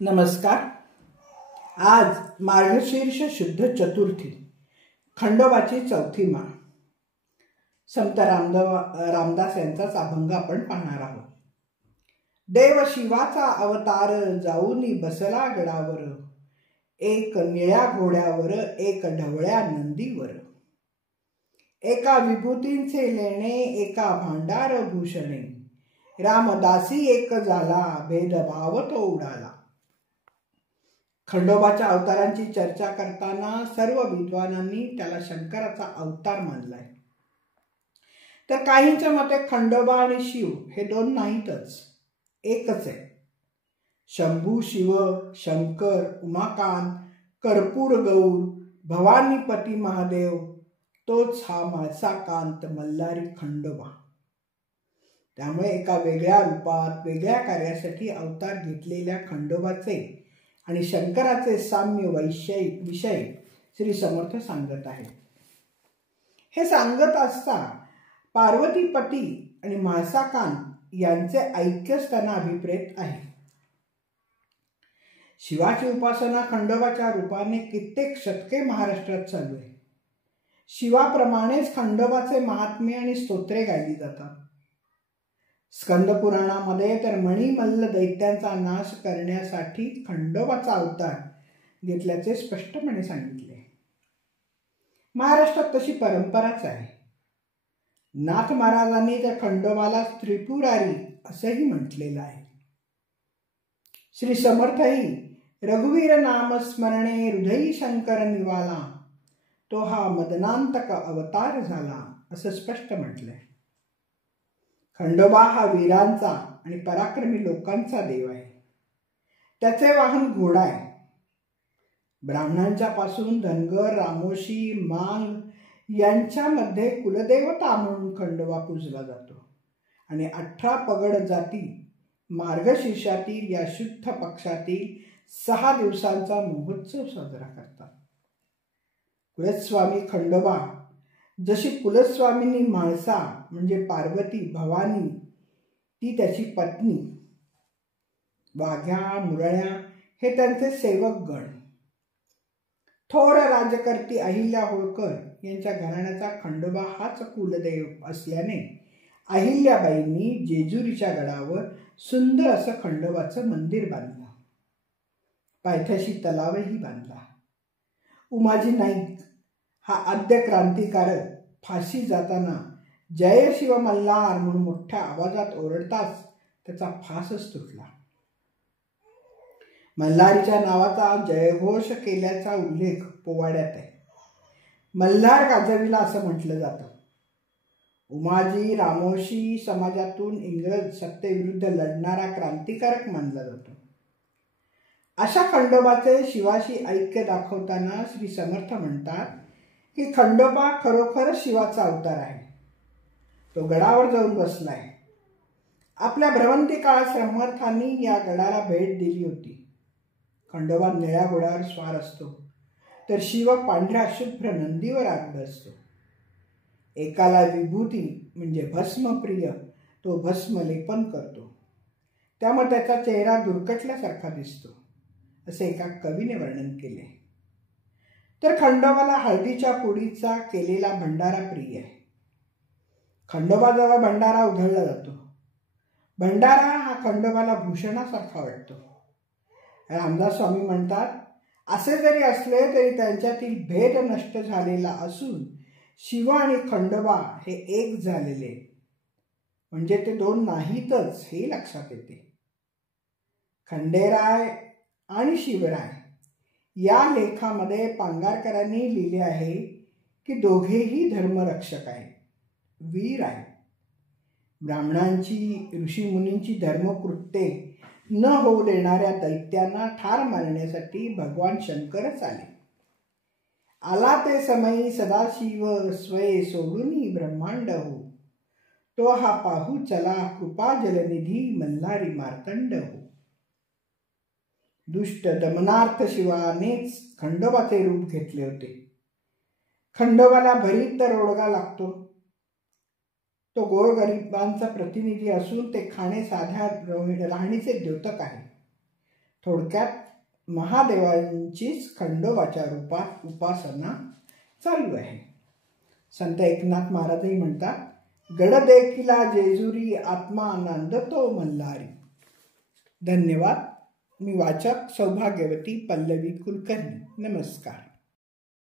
नमस्कार. आज मार्गशीर्ष शुद्ध चतुर्थी, खंडोबाची चौथी माळ. संत रामदास यांचाच अभंग आपण पाहणार आहोत. देव शिवाचा अवतार जाऊनी बसला गडावर, एक निळ्या घोड्यावर एक ढवळ्या नंदीवर. एका विभूतींचे लेणे एका भांडार भूषणे, रामदासी एक झाला भेदभाव तो उडाला. खंडोबाच्या अवतारांची चर्चा करताना सर्व विद्वानांनी त्याला शंकराचा अवतार मानलाय. तर काहींच्या मते खंडोबा आणि शिव हे दोन नाहीतच, एकच आहे. शंभू शिव, शंकर, उमाकांत, कर्पूर गौर, भवानीपती महादेव, तोच हा म्हाळसाकांत मल्हारी खंडोबा. त्यामुळे एका वेगळ्या रूपात वेगळ्या कार्यासाठी अवतार घेतलेल्या खंडोबाचे आणि शंकराचे साम्य विषय श्री समर्थ सांगत आहे. हे सांगत असता पार्वतीपती आणि म्हाळसाकांत यांचे ऐक्य त्यांना अभिप्रेत आहे. शिवाची उपासना खंडोबाच्या रूपाने कित्येक शतके महाराष्ट्रात चालू आहे. शिवाप्रमाणेच खंडोबाचे महात्म्य आणि स्तोत्रे गायली जातात. स्कंद पुराणामध्ये तर मणिमल्ल दैत्यांचा नाश करण्यासाठी खंडोबाचा अवतार घेतल्याचे स्पष्टपणे सांगितले. महाराष्ट्रात तशी परंपराच आहे. नाथ महाराजांनी त्या खंडोबाला त्रिपुरारी असंही म्हटलेलं आहे. श्री समर्थही रघुवीर नाम स्मरणे हृदयी शंकर निवाला, तो हा मदनांतक अवतार झाला असं स्पष्ट म्हटलंय. खंडोबा हा वीरांचा आणि पराक्रमी लोकांचा देव आहे. त्याचे वाहन घोडा आहे. ब्राह्मणांच्या पासून धनगर, रामोशी, मांग यांच्यामध्ये कुलदेवता म्हणून खंडोबा पूजला जातो आणि 18 पगड जाती मार्गशीर्षातील या शुद्ध पक्षातील 6 दिवसांचा महोत्सव साजरा करतात. कुलस्वामी खंडोबा जशी कुलस्वामिनी म्हाळसा म्हणजे पार्वती भवानी, ती त्याची पत्नी, वाघ्या मुरळ्या हे त्यांचे सेवक गण. थोर राजकर्ती अहिल्या होळकर यांच्या घराण्याचा खंडोबा हाच कुलदेव असल्याने अहिल्याबाईंनी जेजुरीच्या गडावर सुंदर असं खंडोबाचं मंदिर बांधलं. पायथ्याशी तलावही बांधला. उमाजी नाईक हा आद्य क्रांतिकारक फाशी जाताना जय शिव मल्हार म्हणून मोठ्या आवाजात ओरडताच त्याचा फासच तुटला. मल्हारीच्या नावाचा जयघोष केल्याचा उल्लेख पोवाड्यात आहे. मल्हार गाजविला असं म्हटलं जातं. उमाजी रामोशी समाजातून इंग्रज सत्तेविरुद्ध लढणारा क्रांतिकारक मानला जातो. अशा खंडोबाचे शिवाशी ऐक्य दाखवताना श्री समर्थ म्हणतात की खंडोबा खरोखर शिवाचा अवतार आहे. तो गडावर जाऊन बसलाय. आपल्या भ्रमंती काळात समर्थांनी या गडाला भेट दिली होती. खंडोबा निळ्या घोड्यावर स्वार असतो, तर शिव पांढऱ्या शुभ्र नंदीवर आरूढ असतो. एकाला विभूती म्हणजे भस्मप्रिय, तो भस्म लेपन करतो, त्यामुळे त्याचा चेहरा दुर्कटल्यासारखा दिसतो असे एका कवीने वर्णन केले. तर खंडोबाला हळदीच्या पुडीचा केलेला भंडारा प्रिय आहे. खंडोबाजवळ भंडारा उधळला जातो. भंडारा हा खंडोबाला भूषणासारखा वाटतो. रामदास स्वामी म्हणतात, असे जरी असले तरी त्यांच्यातील भेद नष्ट झालेला असून शिव आणि खंडोबा हे एक झालेले, म्हणजे ते दोन नाहीतच हे लक्षात येते. खंडेराय आणि शिवराय या लेखामध्ये पांगारकरांनी लिहिले आहे की दोघेही धर्मरक्षक आहेत, वीर आहेत. ब्राह्मणांची, ऋषीमुनींची धर्मकृत्ये न होऊ देणाऱ्या दैत्यांना ठार मारण्यासाठी भगवान शंकरच आले. आला ते समयी सदाशिव स्वये सोडून ब्रह्मांड हो, तो हा पाहू चला कृपा जलनिधी मल्हारी मार्तंड हो. दुष्ट दमनार्थ शिवानेच खंडोबाचे रूप घेतले होते. खंडोबाला भरीत रोडगा लागतो. तो गोरगरिबांचा प्रतिनिधी असून ते खाणे साध्या राहणीचे द्योतक आहे. थोडक्यात महादेवांचीच खंडोबाच्या रूपात उपासना चालू आहे. संत एकनाथ महाराजही म्हणतात, गड देखिला जेजुरी आत्मा आनंद तो मल्हारी. धन्यवाद. मी वाचक सौभाग्यवती पल्लवी कुलकर्णी. नमस्कार.